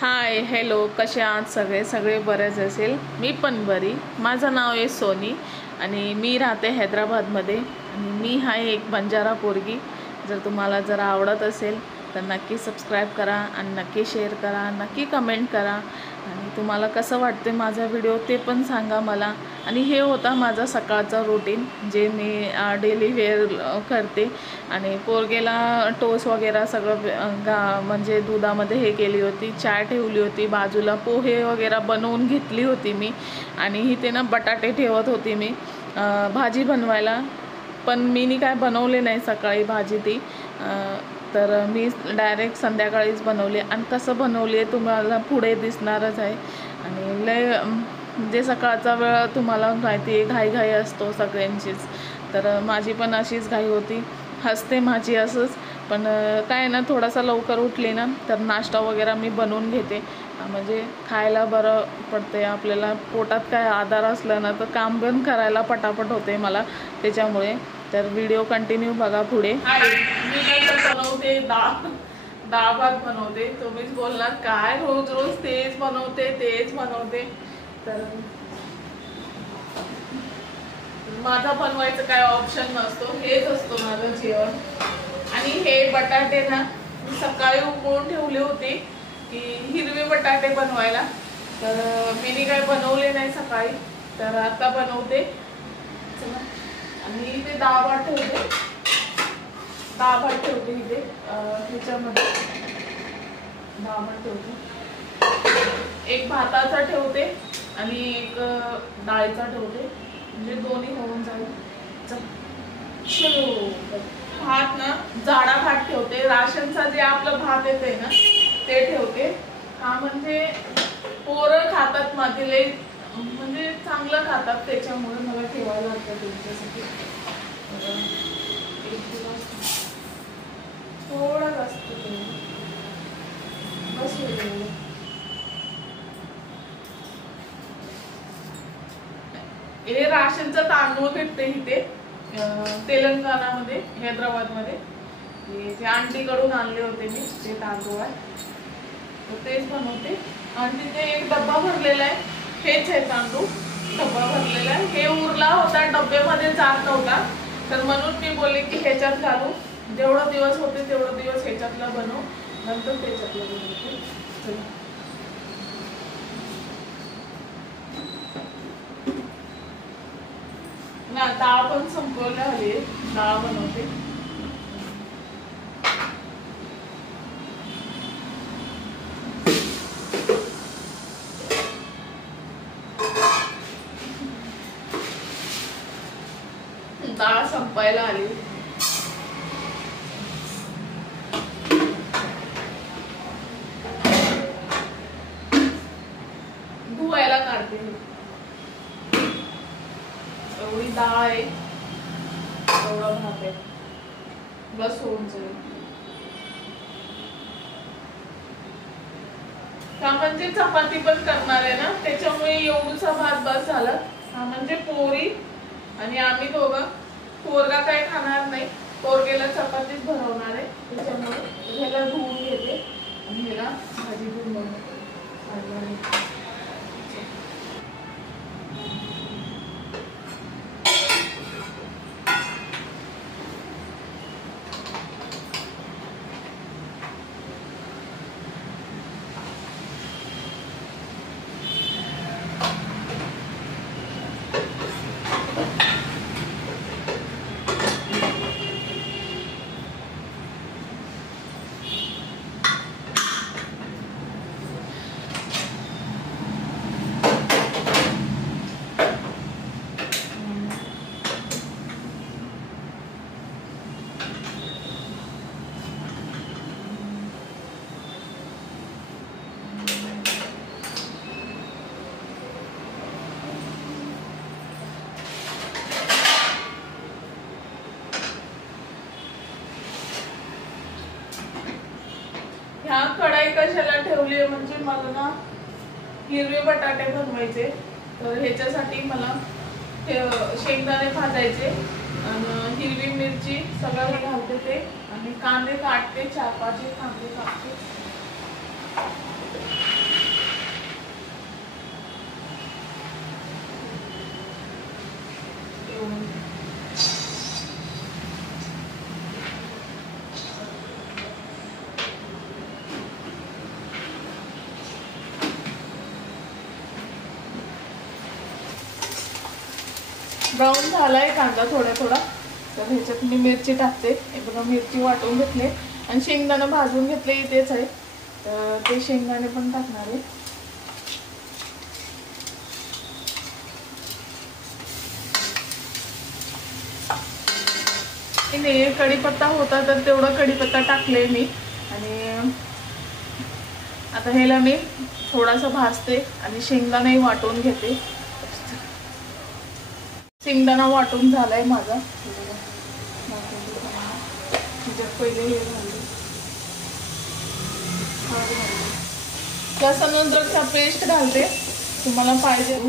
Hi hello, कसे आहात सगळे बरेच असेल. मी पण बरी. माझं नाव आहे सोनी आणि मी राहते हैदराबादमध्ये आणि मी आहे एक बंजारा पोरगी. जर आवडत असेल तर नक्की सबस्क्राईब करा आणि नक्की शेअर करा, नक्की कमेंट करा आणि तुम्हाला कसं वाटते माझा व्हिडिओ ते पण सांगा मला. आणि हे होता माझा सकाळचा रूटीन जे मी डेली वेअर करते. आणि पोरगेला टोस्ट वगैरे सगळं म्हणजे दुधामध्ये हे केली होती, चाय ठेवली होती बाजूला, पोहे वगैरे बनवून घेतली होती मी. आणि इथे ना बटाटे ठेवत होती मी भाजी बनवायला. पण मी काय बनवले नाही सकाळी भाजी ती, तर मी डायरेक्ट संध्याकाळीच बनवली. आणि कसं बनवली आहे तुम्हाला पुढे दिसणारच आहे. आणि लय म्हणजे सकाळचा वेळ तुम्हाला माहिती आहे, घाई असतो सगळ्यांचीच. तर माझी पण अशीच घाई होती, हसते माझी असंच. पण काय ना, थोडासा लवकर उठले ना तर नाश्ता वगैरे मी बनवून घेते, म्हणजे खायला बरं पडते आपल्याला. पोटात काय आधार असलं ना तर काम पण करायला पटापट होते मला त्याच्यामुळे. तर व्हिडिओ कंटिन्यू बघा पुढे. मी काय बनवते, डाळ भात बनवते. तुम्हीच बोलणार काय रोज रोज तेच बनवते. तर माझा बनवायचं काय ऑप्शन नसतो, हेच असतो माझं जेवण. आणि हे बटाटे ना मी सकाळी उकळून ठेवले होते की हिरवे बटाटे बनवायला. तर मी काय बनवले नाही सकाळी, तर आता बनवते. चला. आणि इथे डाळ भात ठेवते इथे ह्याच्यामध्ये. डाळ भात ठेवते, एक भाताचा ठेवते आणि एक डाळीचा ठेवते, म्हणजे दोन्ही होऊन जाईल. भात ना जाडा भात ठेवते, राशनचा जे आपलं भात येते ना ते ठेवते. हा म्हणजे पोरं खातात माझे, लई म्हणजे चांगलं खातात, त्याच्यामुळे मला ठेवायला लागतं त्यांच्यासाठी. थोडा जास्त बस. हे राशनचा तांदूळ भेटते इथे तेलंगणामध्ये, हैदराबादमध्ये. जे आंटीकडून आणले होते मी, ते तांदूळ आहे, तर तेच बनवते. आणि तिथे एक डब्बा भरलेला आहे, हेच आहे तांदूळ, डब्बा भरलेला आहे. हे उरला होता, डब्यामध्ये जात नव्हता, तर म्हणून मी बोलले की ह्याच्यात घालू. जेवढा दिवस होते तेवढा दिवस ह्याच्यातला बनवू, नंतर त्याच्यातला बनवते. चला. ना डाळ पण संपवली हवी, डाळ बनवते. डाळ संपायला आली. धुवायला काढते. एवढी डाळ आहे, एवढा भात आहे, बस होऊन जाईल. का म्हणजे चपाती पण करणार आहे ना, त्याच्यामुळे एवढूसा भात बस झाला. हा म्हणजे पोरी आणि आम्ही दोघं. पोरगा काय खाणार नाही, पोरगेला चपातीच भरवणार आहे, त्याच्यामुळे ह्याला धुवून घेते आणि ह्याला भाजी धुवून बनवते. ह्या कढाई कशाला ठेवली आहे म्हणजे मला ना हिरवे बटाटे बनवायचे. तर ह्याच्यासाठी मला शेंगदाणे भाजायचे आणि हिरवी मिरची सगळं घालते ते, आणि कांदे काटते, 4-5 कांदे काटते. ब्राऊन झालाय कांदा थोडा थोडा, तर ह्याच्यात मी मिरची टाकते. हे बघा मिरची वाटून घेतले आणि शेंगदाणे भाजून घेतले तेच आहे, तर ते शेंगदाणे पण टाकणार आहे. कढीपत्ता होता तर तेवढा कढीपत्ता टाकले मी. आणि आता ह्याला मी थोडासा भाजते आणि शेंगदाणाही वाटून घेते. शेंगदाणा वाटून झालाय माझा. पहिले हे घालते, लसूण अद्रकचा पेस्ट घालते तुम्हाला पाहिजे.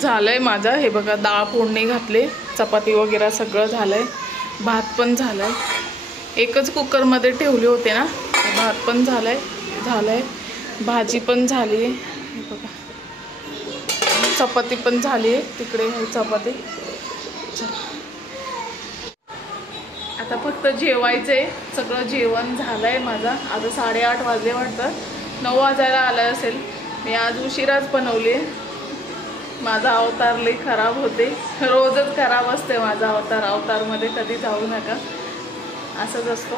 झालंय माझा. हे बघा डाळ फोडणी घातले, चपाती वगैरे सगळं झालंय, भात पण झालाय. एकच कुकरमध्ये ठेवले होते ना, भात पण झालाय, भाजी पण झाली आहे. हे बघा चपाती पण झाली आहे, तिकडे आहे चपाती. आता फक्त जेवायचंय. सगळं जेवण झालंय माझा. आता 8:30 वाजले वाटतं, 9 वाजायला आलं असेल. मी आज उशिराच बनवली. माझा अवतार लई खराब होते, रोजच खराब असते माझा अवतारमध्ये कधी जाऊ नका, असंच असतो.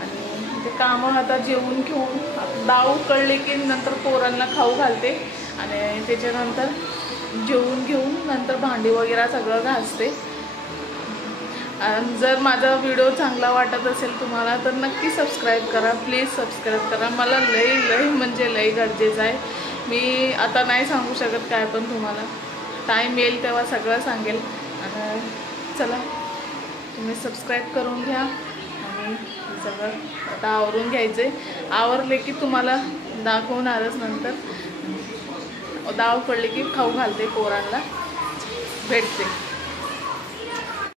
आणि ते कामं आता जेवून घेऊन डाळ उकळली की नंतर पोरांना खाऊ घालते आणि त्याच्यानंतर जेवून घेऊन नंतर भांडी वगैरे सगळं घासते. जर माझा व्हिडिओ चांगला वाटत असेल तुम्हाला तर नक्की सबस्क्राईब करा, प्लीज सबस्क्राईब करा. मला लई म्हणजे लई गरजेचं आहे. मी आता नाही सांगू शकत काय, पण तुम्हाला टाईम येईल तेव्हा सगळं सांगेल. आणि चला तुम्ही सबस्क्राईब करून घ्या. आणि सगळं आता आवरून घ्यायचं आहे. आवरले की तुम्हाला दाखवणारच. नंतर डाळ पडली की खाऊ घालते पोरांना, भेटते.